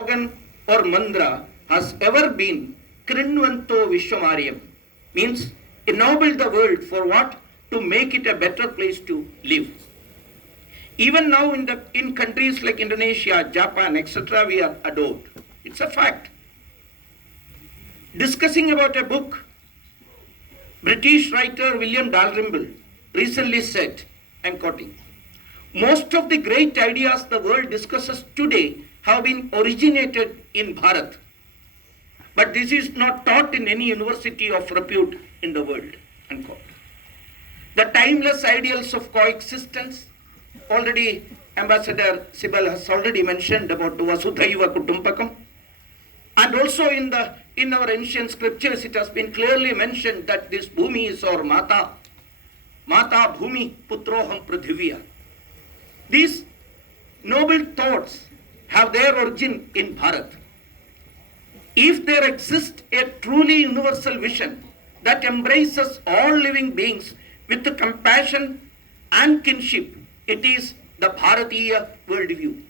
slogan or mantra has ever been Krinvanto Vishwamaryam, means ennoble the world for what? To make it a better place to live. Even now in countries like Indonesia, Japan, etc., we are adored. It's a fact. Discussing about a book, British writer William Dalrymple recently said, I'm quoting, most of the great ideas the world discusses today have been originated in Bharath. But this is not taught in any university of repute in the world. Unquote. The timeless ideals of coexistence, already Ambassador Sibal has already mentioned about Vasudhaiva Kutumpakam. And also in our ancient scriptures, it has been clearly mentioned that this Bhumi is our Mata. Mata Bhumi Putroham Prithivya. These noble thoughts have their origin in Bharat. If there exists a truly universal vision that embraces all living beings with compassion and kinship, it is the Bharatiya worldview.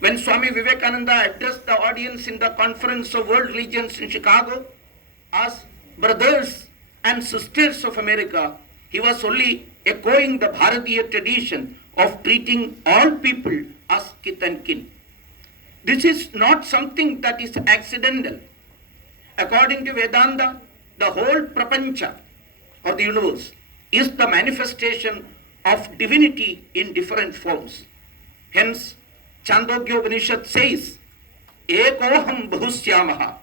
When Swami Vivekananda addressed the audience in the Conference of World Religions in Chicago as brothers and sisters of America, he was only echoing the Bharatiya tradition of treating all people as kith and kin. This is not something that is accidental. According to Vedanta, the whole prapancha, or the universe, is the manifestation of divinity in different forms. Hence, Chandogya Upanishad says, Ekoham Bahusyamaha,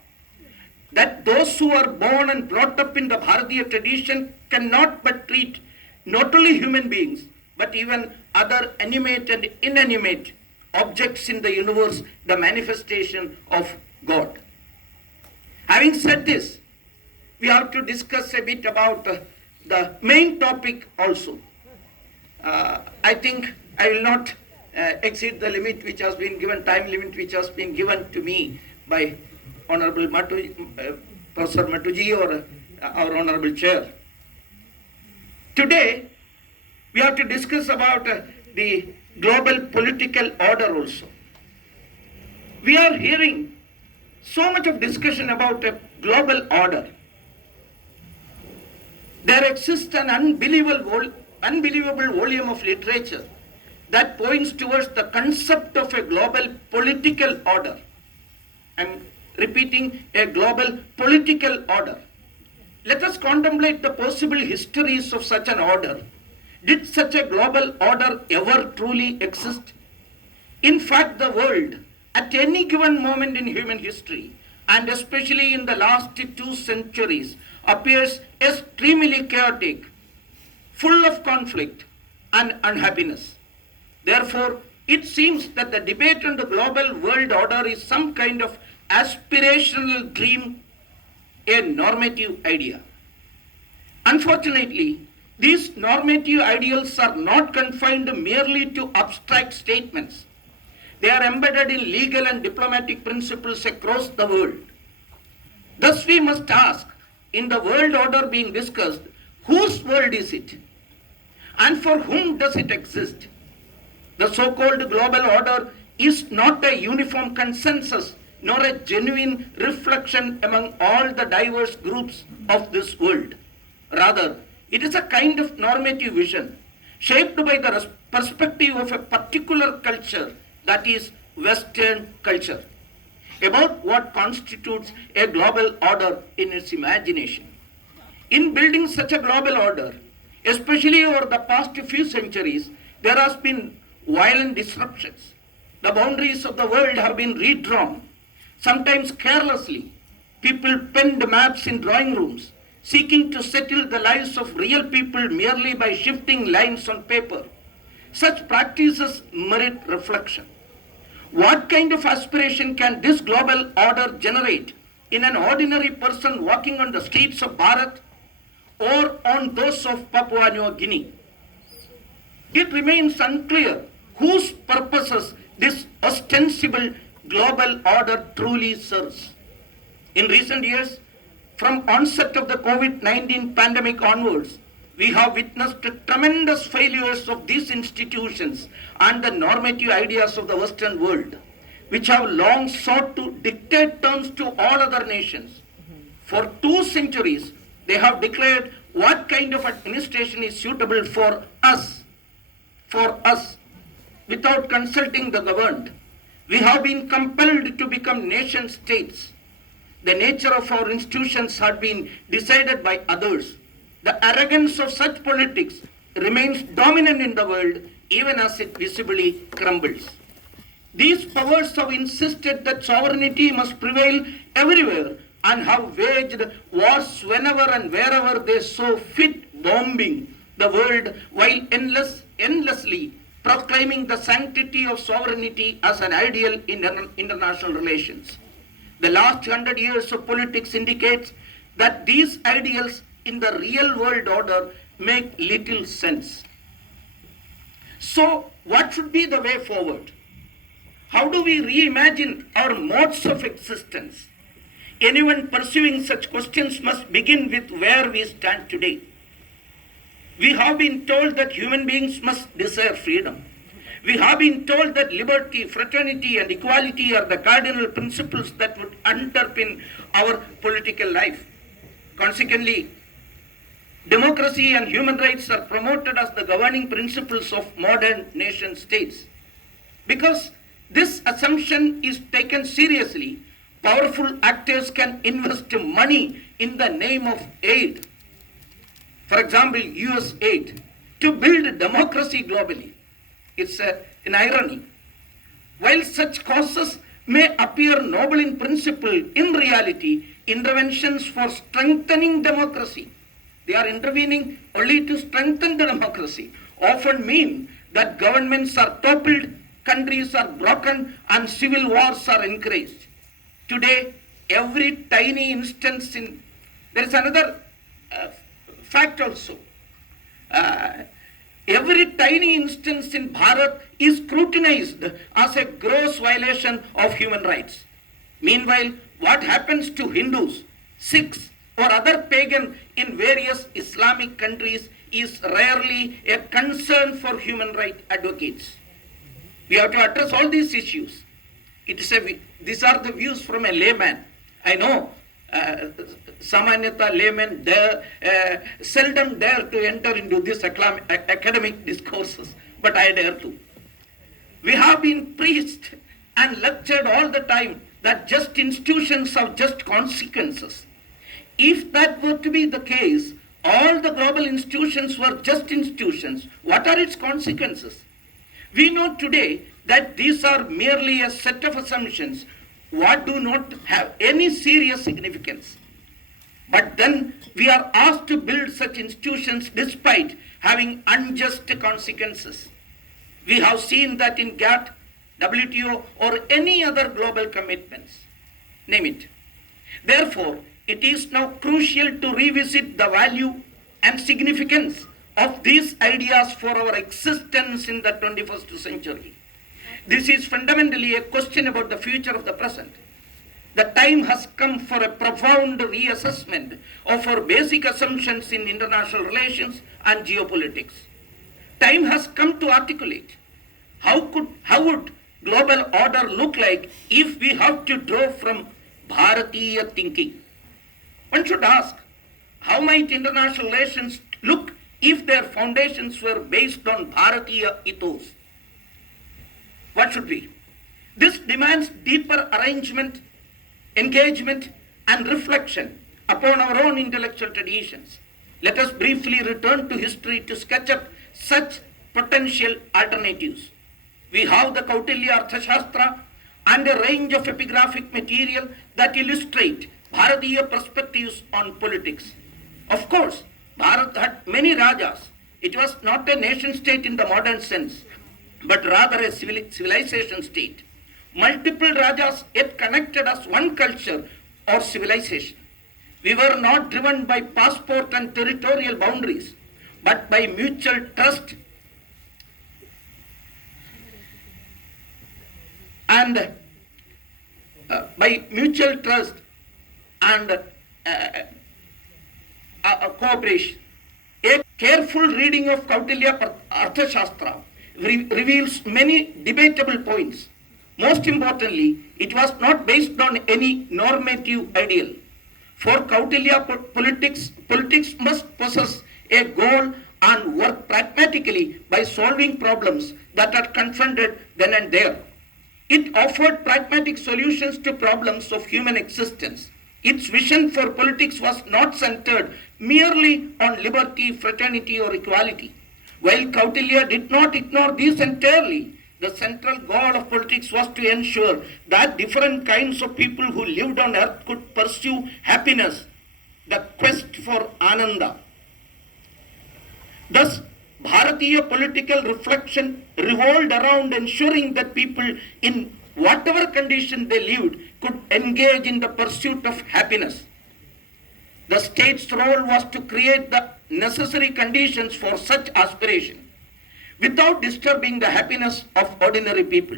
that those who are born and brought up in the Bharatiya tradition cannot but treat not only human beings, but even other animate and inanimate objects in the universe, the manifestation of God. Having said this, we have to discuss a bit about the main topic also. I think I will not exceed the limit which has been given, time limit which has been given to me by Honorable Professor Matuji or our Honorable Chair. Today, we have to discuss about the global political order also. We are hearing so much of discussion about a global order. There exists an unbelievable volume of literature that points towards the concept of a global political order. I'm repeating, a global political order. Let us contemplate the possible histories of such an order. Did such a global order ever truly exist? In fact, the world, at any given moment in human history, and especially in the last 2 centuries, appears extremely chaotic, full of conflict and unhappiness. Therefore, it seems that the debate on the global world order is some kind of aspirational dream, a normative idea. Unfortunately, these normative ideals are not confined merely to abstract statements. They are embedded in legal and diplomatic principles across the world. Thus, we must ask, in the world order being discussed, whose world is it? And for whom does it exist? The so-called global order is not a uniform consensus, nor a genuine reflection among all the diverse groups of this world. Rather, it is a kind of normative vision shaped by the perspective of a particular culture, that is Western culture, about what constitutes a global order in its imagination. In building such a global order, especially over the past few centuries, there has been violent disruptions. The boundaries of the world have been redrawn, sometimes carelessly. People penned maps in drawing rooms, seeking to settle the lives of real people merely by shifting lines on paper. Such practices merit reflection. What kind of aspiration can this global order generate in an ordinary person walking on the streets of Bharat or on those of Papua New Guinea? It remains unclear whose purposes this ostensible global order truly serves. In recent years, from onset of the COVID-19 pandemic onwards, we have witnessed tremendous failures of these institutions and the normative ideas of the Western world. which have long sought to dictate terms to all other nations. For 2 centuries, they have declared what kind of administration is suitable for us, without consulting the governed. We have been compelled to become nation states. The nature of our institutions had been decided by others. The arrogance of such politics remains dominant in the world even as it visibly crumbles. These powers have insisted that sovereignty must prevail everywhere and have waged wars whenever and wherever they saw fit, bombing the world while endlessly proclaiming the sanctity of sovereignty as an ideal in international relations. The last 100 years of politics indicates that these ideals in the real world order make little sense. So, what should be the way forward? How do we reimagine our modes of existence? Anyone pursuing such questions must begin with where we stand today. We have been told that human beings must desire freedom. We have been told that liberty, fraternity, and equality are the cardinal principles that would underpin our political life. Consequently, democracy and human rights are promoted as the governing principles of modern nation states. Because this assumption is taken seriously, powerful actors can invest money in the name of aid. For example, US aid to build democracy globally. It's an irony. While such causes may appear noble in principle, in reality, interventions for strengthening democracy, they are intervening only to strengthen the democracy, often mean that governments are toppled, countries are broken, and civil wars are encouraged. Today, every tiny instance there is another fact also. Every tiny instance in Bharath is scrutinized as a gross violation of human rights. Meanwhile, what happens to Hindus, Sikhs, or other pagan in various Islamic countries is rarely a concern for human rights advocates. We have to address all these issues. These are the views from a layman. I know Samanyata laymen seldom dare to enter into this academic discourses, but I dare to. We have been preached and lectured all the time that just institutions have just consequences. If that were to be the case, all the global institutions were just institutions. What are its consequences? We know today that these are merely a set of assumptions what do not have any serious significance. But then we are asked to build such institutions despite having unjust consequences. We have seen that in GATT, WTO, or any other global commitments. Name it. Therefore, it is now crucial to revisit the value and significance of these ideas for our existence in the 21st century. This is fundamentally a question about the future of the present. The time has come for a profound reassessment of our basic assumptions in international relations and geopolitics. Time has come to articulate how would global order look like if we have to draw from Bharatiya thinking. One should ask, how might international relations look if their foundations were based on Bharatiya ethos? What should be? This demands deeper arrangement, engagement, and reflection upon our own intellectual traditions. Let us briefly return to history to sketch up such potential alternatives. We have the Kautilya Arthashastra and a range of epigraphic material that illustrate Bharatiya perspectives on politics. Of course, Bharat had many rajas. It was not a nation state in the modern sense, but rather a civilization state. Multiple rajas yet connected as one culture or civilization. We were not driven by passport and territorial boundaries, but by mutual trust and cooperation. A careful reading of Kautilya Arthashastra reveals many debatable points. Most importantly, it was not based on any normative ideal. For Kautilya, politics must possess a goal and work pragmatically by solving problems that are confronted then and there. It offered pragmatic solutions to problems of human existence. Its vision for politics was not centered merely on liberty, fraternity, or equality. While Kautilya did not ignore these entirely, the central goal of politics was to ensure that different kinds of people who lived on earth could pursue happiness, the quest for Ananda. Thus, Bharatiya political reflection revolved around ensuring that people, in whatever condition they lived, could engage in the pursuit of happiness. The state's role was to create the necessary conditions for such aspiration without disturbing the happiness of ordinary people.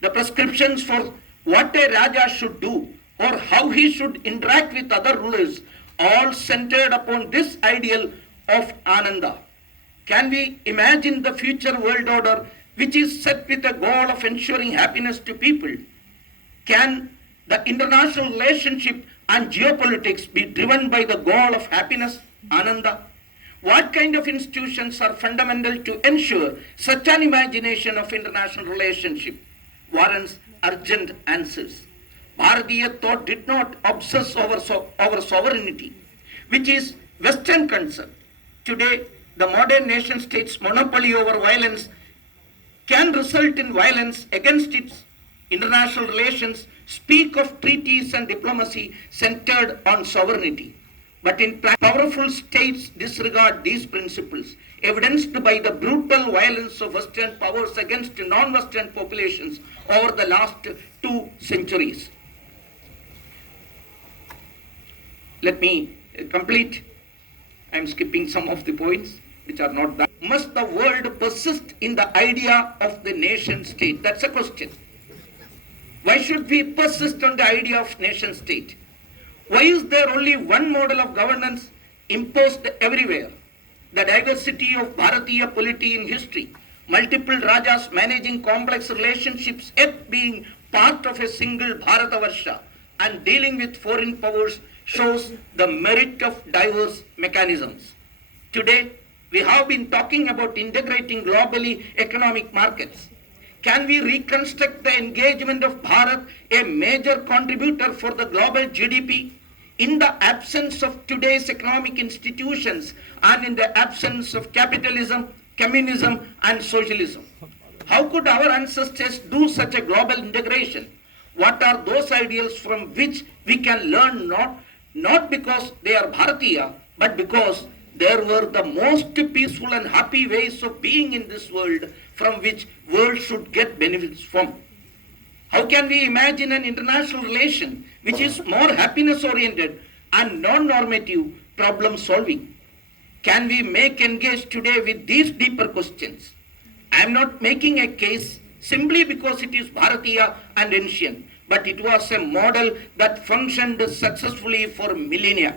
The prescriptions for what a Raja should do or how he should interact with other rulers all centered upon this ideal of Ananda. Can we imagine the future world order which is set with the goal of ensuring happiness to people? Can the international relationship and geopolitics be driven by the goal of happiness, Ananda? What kind of institutions are fundamental to ensure such an imagination of international relationship? Warrants urgent answers. Bharatiya thought did not obsess over sovereignty, which is Western concern. Today, the modern nation state's monopoly over violence can result in violence against its international relations, speak of treaties and diplomacy centered on sovereignty. But in powerful states disregard these principles, evidenced by the brutal violence of Western powers against non-Western populations over the last 2 centuries. Let me complete. I am skipping some of the points which are not done. Must the world persist in the idea of the nation state? That's a question. Why should we persist on the idea of nation state? Why is there only one model of governance imposed everywhere? The diversity of Bharatiya polity in history, multiple Rajas managing complex relationships yet being part of a single Bharatavarsha and dealing with foreign powers shows the merit of diverse mechanisms. Today, we have been talking about integrating globally economic markets. Can we reconstruct the engagement of Bharat, a major contributor for the global GDP, in the absence of today's economic institutions and in the absence of capitalism, communism, and socialism? How could our ancestors do such a global integration? What are those ideals from which we can learn not because they are Bharatiya, but because there were the most peaceful and happy ways of being in this world from which world should get benefits from? How can we imagine an international relation which is more happiness oriented and non-normative problem solving? Can we make engage today with these deeper questions? I am not making a case simply because it is Bharatiya and ancient, but it was a model that functioned successfully for millennia.